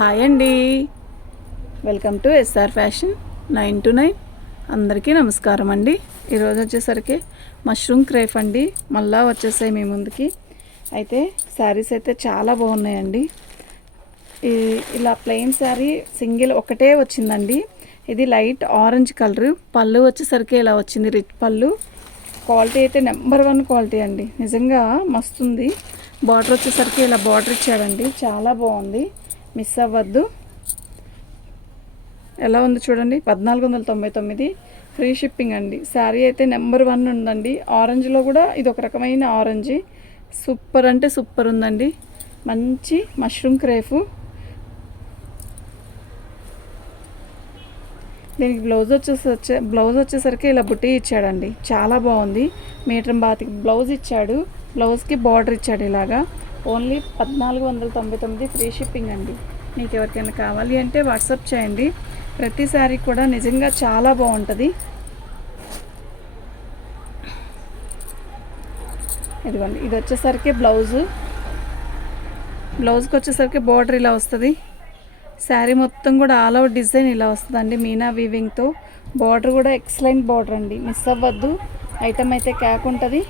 Hi అండి, welcome to SR fashion 9 to 9. అందరికీ నమస్కారం అండి. ఈరోజు వచ్చేసరికి మష్రూమ్ క్రేఫ్ అండి, మళ్ళా వచ్చేసాయి మీ ముందుకి. అయితే శారీస్ అయితే చాలా బాగున్నాయండి. ఇలా ప్లెయిన్ శారీ సింగిల్ ఒకటే వచ్చిందండి. ఇది లైట్ ఆరెంజ్ కలర్, పళ్ళు వచ్చేసరికి ఇలా వచ్చింది, రిచ్ పళ్ళు. క్వాలిటీ అయితే నెంబర్ 1 క్వాలిటీ అండి, నిజంగా మస్తుంది. బార్డర్ వచ్చేసరికి ఇలా బార్డర్ ఇచ్చాడండి, చాలా బాగుంది, మిస్ అవ్వద్దు. ఎలా ఉంది చూడండి, 1499 ఫ్రీ షిప్పింగ్ అండి. శారీ అయితే నెంబర్ 1 ఉందండి. ఆరెంజ్లో కూడా ఇది ఒక రకమైన ఆరెంజ్, సూపర్ అంటే సూపర్ ఉందండి. మంచి మష్రూమ్ క్రేఫ్. దీనికి బ్లౌజ్ వచ్చేసరికి ఇలా బుట్టి ఇచ్చాడండి, చాలా బాగుంది. మీటర్ బాతికి బ్లౌజ్ ఇచ్చాడు, బ్లౌజ్కి బార్డర్ ఇచ్చాడు ఇలాగా. ఓన్లీ 1499 ఫ్రీ షిప్పింగ్ అండి. మీకు ఎవరికైనా కావాలి అంటే వాట్సాప్ చేయండి. ప్రతి శారీ కూడా నిజంగా చాలా బాగుంటుంది. ఇదిగోండి, ఇది వచ్చేసరికి బ్లౌజ్కి వచ్చేసరికి బార్డర్ ఇలా వస్తుంది. శారీ మొత్తం కూడా ఆల్ అవుట్ డిజైన్ ఇలా వస్తుందండి, మీనా వీవింగ్తో. బార్డర్ కూడా ఎక్సలెంట్ బార్డర్ అండి, మిస్ అవ్వద్దు. ఐటమ్ అయితే క్యాక్ ఉంటుంది,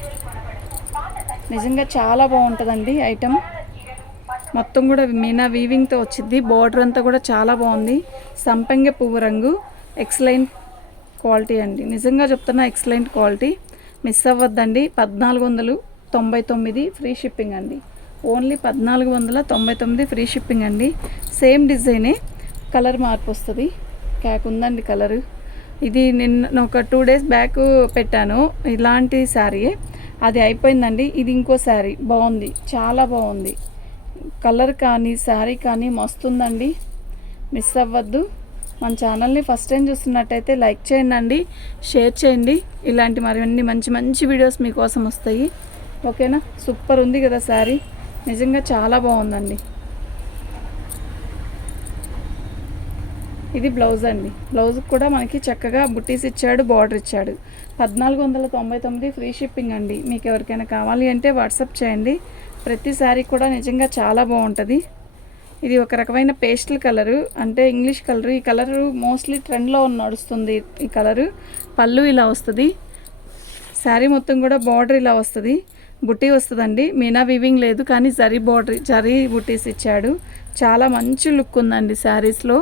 నిజంగా చాలా బాగుంటుందండి. ఐటమ్ మొత్తం కూడా మీనా వీవింగ్తో వచ్చింది. బార్డర్ అంతా కూడా చాలా బాగుంది. సంపెంగ పువ్వు రంగు, ఎక్సలెంట్ క్వాలిటీ అండి, నిజంగా చెప్తున్నా ఎక్సలెంట్ క్వాలిటీ. మిస్ అవ్వద్దండి. 1499 ఫ్రీ షిప్పింగ్ అండి. ఓన్లీ 1499 ఫ్రీ షిప్పింగ్ అండి. సేమ్ డిజైనే, కలర్ మార్పు వస్తుంది. క్యాక్ ఉందండి కలరు. ఇది నిన్న ఒక 2 days బ్యాక్ పెట్టాను, ఇలాంటి శారీయే, అది అయిపోయిందండి. ఇది ఇంకో శారీ బాగుంది, చాలా బాగుంది. కలర్ కానీ శారీ కానీ మస్తుందండి, మిస్ అవ్వద్దు. మన ఛానల్ని ఫస్ట్ టైం చూస్తున్నట్టయితే లైక్ చేయండి, షేర్ చేయండి. ఇలాంటి మరిన్ని మంచి మంచి వీడియోస్ మీకోసం వస్తాయి, ఓకేనా. సూపర్ ఉంది కదా శారీ, నిజంగా చాలా బాగుందండి. ఇది బ్లౌజ్ అండి, బ్లౌజ్కి కూడా మనకి చక్కగా బుట్టీస్ ఇచ్చాడు, బార్డర్ ఇచ్చాడు. 1499 ఫ్రీ షిప్పింగ్ అండి. మీకు ఎవరికైనా కావాలి అంటే వాట్సాప్ చేయండి. ప్రతి శారీ కూడా నిజంగా చాలా బాగుంటుంది. ఇది ఒక రకమైన పేస్టల్ కలరు, అంటే ఇంగ్లీష్ కలరు. ఈ కలరు మోస్ట్లీ ట్రెండ్లో నడుస్తుంది. ఈ కలరు పళ్ళు ఇలా వస్తుంది, శారీ మొత్తం కూడా బార్డర్ ఇలా వస్తుంది, బుట్టి వస్తుందండి. మీనా వీవింగ్ లేదు కానీ జరీ బుట్టీస్ ఇచ్చాడు. చాలా మంచి లుక్ ఉందండి శారీస్లో.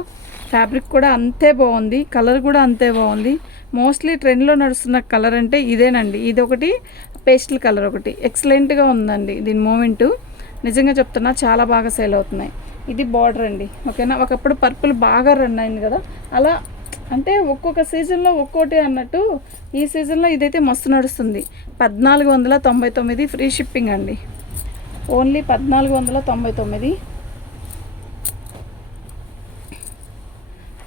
ఫ్యాబ్రిక్ కూడా అంతే బాగుంది, కలర్ కూడా అంతే బాగుంది. మోస్ట్లీ ట్రెండ్లో నడుస్తున్న కలర్ అంటే ఇదేనండి. ఇది ఒకటి, పేస్టల్ కలర్ ఒకటి, ఎక్సలెంట్గా ఉందండి దీని మూమెంటు. నిజంగా చెప్తున్నా చాలా బాగా సేల్ అవుతున్నాయి. ఇది బార్డర్ అండి, ఓకేనా. ఒకప్పుడు పర్పుల్ బాగా రన్ అయింది కదా, అలా అంటే ఒక్కొక్క సీజన్లో ఒక్కోటి అన్నట్టు ఈ సీజన్లో ఇదైతే మస్తు నడుస్తుంది. 1499 ఫ్రీ షిప్పింగ్ అండి. ఓన్లీ 1499.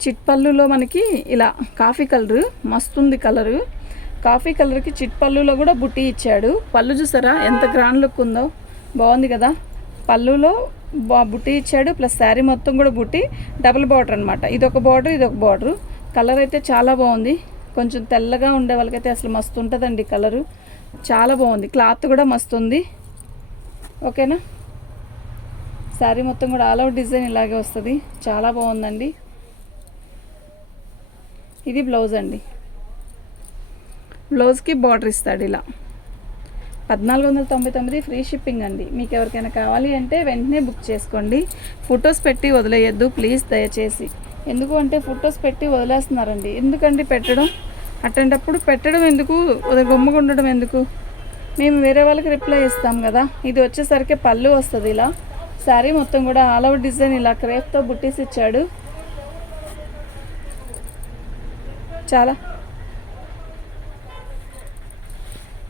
చిట్పల్లులో మనకి ఇలా కాఫీ కలరు మస్తుంది. కలరు కాఫీ కలర్కి చిట్పల్లులో కూడా బుట్టి ఇచ్చాడు. పళ్ళు చూసారా ఎంత గ్రాండ్ లుక్ ఉందో, బాగుంది కదా. పళ్ళులో బుట్టి ఇచ్చాడు, ప్లస్ శారీ మొత్తం కూడా బుట్టి, డబుల్ బార్డర్ అనమాట. ఇదొక బార్డర్, ఇదొక బార్డర్. కలర్ అయితే చాలా బాగుంది. కొంచెం తెల్లగా ఉండే వాళ్ళకైతే అసలు మస్తు ఉంటుందండి కలరు, చాలా బాగుంది. క్లాత్ కూడా మస్తు ఉంది, ఓకేనా. శారీ మొత్తం కూడా ఆల్ అవుట్ డిజైన్ ఇలాగే వస్తుంది, చాలా బాగుందండి. ఇది బ్లౌజ్ అండి, బ్లౌజ్కి బార్డర్ ఇస్తాడు ఇలా. 1499 ఫ్రీ షిప్పింగ్ అండి. మీకు ఎవరికైనా కావాలి అంటే వెంటనే బుక్ చేసుకోండి. ఫొటోస్ పెట్టి వదిలేయద్దు ప్లీజ్, దయచేసి. ఎందుకు అంటే ఫొటోస్ పెట్టి వదిలేస్తున్నారండి, ఎందుకండి పెట్టడం, అట్టేటప్పుడు పెట్టడం ఎందుకు, గమ్ముగా ఉండడం ఎందుకు. మేము వేరే వాళ్ళకి రిప్లై ఇస్తాం కదా. ఇది వచ్చేసరికి పళ్ళు వస్తుంది ఇలా. శారీ మొత్తం కూడా ఆల్ ఓవర్ డిజైన్ ఇలా క్రేప్తో బుట్టీస్ ఇచ్చాడు.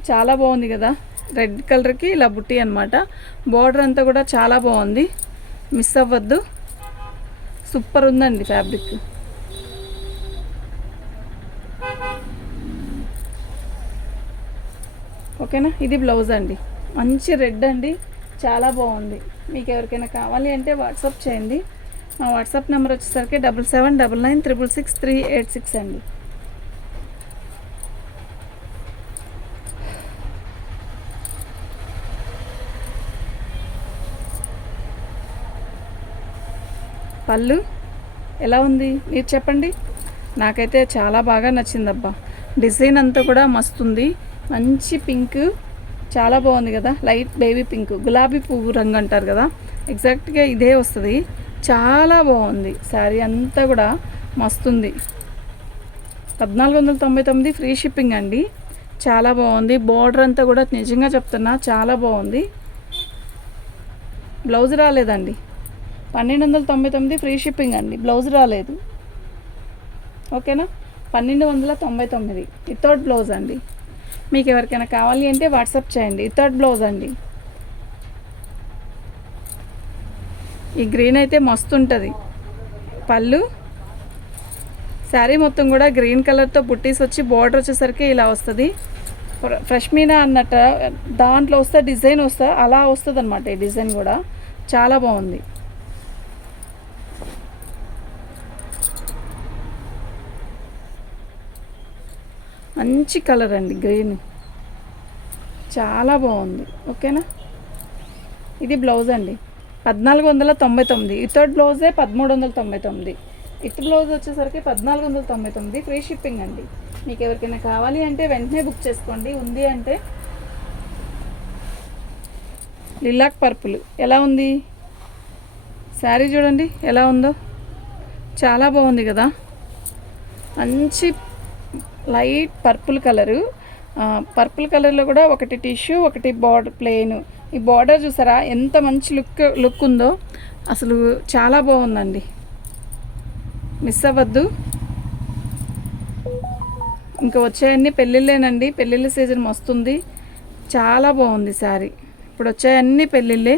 చాలా బాగుంది కదా. రెడ్ కలర్కి ఇలా బుట్టి అనమాట. బార్డర్ అంతా కూడా చాలా బాగుంది, మిస్ అవ్వద్దు. సూపర్ ఉందండి ఫ్యాబ్రిక్, ఓకేనా. ఇది బ్లౌజ్ అండి, మంచి రెడ్ అండి, చాలా బాగుంది. మీకు ఎవరికైనా కావాలి అంటే వాట్సాప్ చేయండి. మా వాట్సాప్ నెంబర్ వచ్చేసరికి 7799666386 అండి. పళ్ళు ఎలా ఉంది మీరు చెప్పండి. నాకైతే చాలా బాగా నచ్చిందబ్బా. డిజైన్ అంతా కూడా మస్తుంది. మంచి పింక్, చాలా బాగుంది కదా, లైట్ బేబీ పింక్, గులాబీ పువ్వు రంగు అంటారు కదా, ఎగ్జాక్ట్గా ఇదే వస్తుంది. చాలా బాగుంది శారీ అంతా కూడా మస్తుంది. 1499 ఫ్రీ షిప్పింగ్ అండి. చాలా బాగుంది. బోర్డర్ అంతా కూడా నిజంగా చెప్తున్నా చాలా బాగుంది. బ్లౌజ్ రాలేదండి. 1299 ఫ్రీ షిప్పింగ్ అండి. బ్లౌజ్ రాలేదు. ఓకేనా, 1299 వితౌట్ బ్లౌజ్ అండి. మీకు ఎవరికైనా కావాలి అంటే వాట్సాప్ చేయండి. వితౌట్ బ్లౌజ్ అండి. ఈ గ్రీన్ అయితే మస్తు ఉంటుంది. పళ్ళు శారీ మొత్తం కూడా గ్రీన్ కలర్తో బుట్టీస్ వచ్చి బార్డర్ వచ్చేసరికి ఇలా వస్తుంది. ఫ్రెష్ మీనా అన్నట్టు దాంట్లో వస్తే డిజైన్ వస్తా అలా వస్తుంది అనమాట. ఈ డిజైన్ కూడా చాలా బాగుంది. మంచి కలర్ అండి గ్రీన్, చాలా బాగుంది. ఓకేనా, ఇది బ్లౌజ్ అండి. 1499 వితౌట్ బ్లౌజే 1399. విత్ బ్లౌజ్ వచ్చేసరికి 1499 ఫ్రీ షిప్పింగ్ అండి. మీకు ఎవరికైనా కావాలి అంటే వెంటనే బుక్ చేసుకోండి. ఉంది అంటే లిలాక్ పర్పుల్ ఎలా ఉంది శారీ చూడండి ఎలా ఉందో, చాలా బాగుంది కదా. మంచి లైట్ పర్పుల్ కలరు. పర్పుల్ కలర్లో కూడా ఒకటి టిష్యూ, ఒకటి బార్డర్ ప్లెయిన్. ఈ బార్డర్ చూసారా ఎంత మంచి లుక్ ఉందో, అసలు చాలా బాగుందండి. మిస్ అవ్వద్దు. ఇంకా వచ్చాయన్నీ పెళ్ళిళ్ళేనండి. పెళ్ళిళ్ళ సీజన్ వస్తుంది. చాలా బాగుంది శారీ. ఇప్పుడు వచ్చాయన్నీ పెళ్ళిళ్ళే.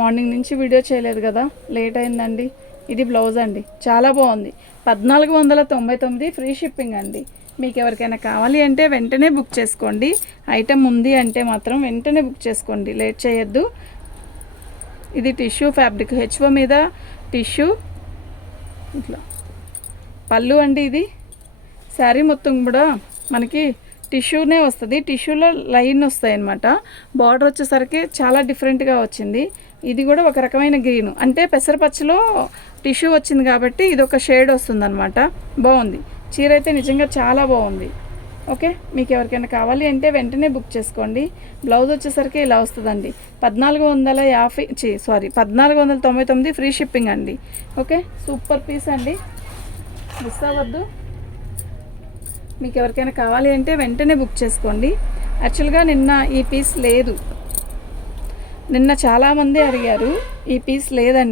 మార్నింగ్ నుంచి వీడియో చేయలేదు కదా, లేట్ అయిందండి. ఇది బ్లౌజ్ అండి, చాలా బాగుంది. 1499 ఫ్రీ షిప్పింగ్ అండి. మీకు ఎవరికైనా కావాలి అంటే వెంటనే బుక్ చేసుకోండి. ఐటెం ఉంది అంటే మాత్రం వెంటనే బుక్ చేసుకోండి, లేట్ చేయొద్దు. ఇది టిష్యూ ఫ్యాబ్రిక్, హెచ్ఓ మీద టిష్యూ ఇట్లా పళ్ళు అండి. ఇది శారీ మొత్తం కూడా మనకి టిష్యూనే వస్తుంది. టిష్యూలో లైన్ వస్తాయి అన్నమాట. బార్డర్ వచ్చేసరికి చాలా డిఫరెంట్గా వచ్చింది. ఇది కూడా ఒక రకమైన గ్రీన్, అంటే పెసరపచ్చలో టిష్యూ వచ్చింది కాబట్టి ఇది ఒక షేడ్ వస్తుంది అనమాట. బాగుంది. చీర అయితే నిజంగా చాలా బాగుంది. ఓకే, మీకు ఎవరికైనా కావాలి అంటే వెంటనే బుక్ చేసుకోండి. బ్లౌజ్ వచ్చేసరికి ఇలా వస్తుందండి. 1499 ఫ్రీ షిప్పింగ్ అండి. ఓకే, సూపర్ పీస్ అండి, మిస్ అవ్వద్దు. మీకు ఎవరికైనా కావాలి అంటే వెంటనే బుక్ చేసుకోండి. యాక్చువల్గా నిన్న ఈ పీస్ లేదు. నిన్న చాలామంది అడిగారు, ఈ పీస్ లేదండి.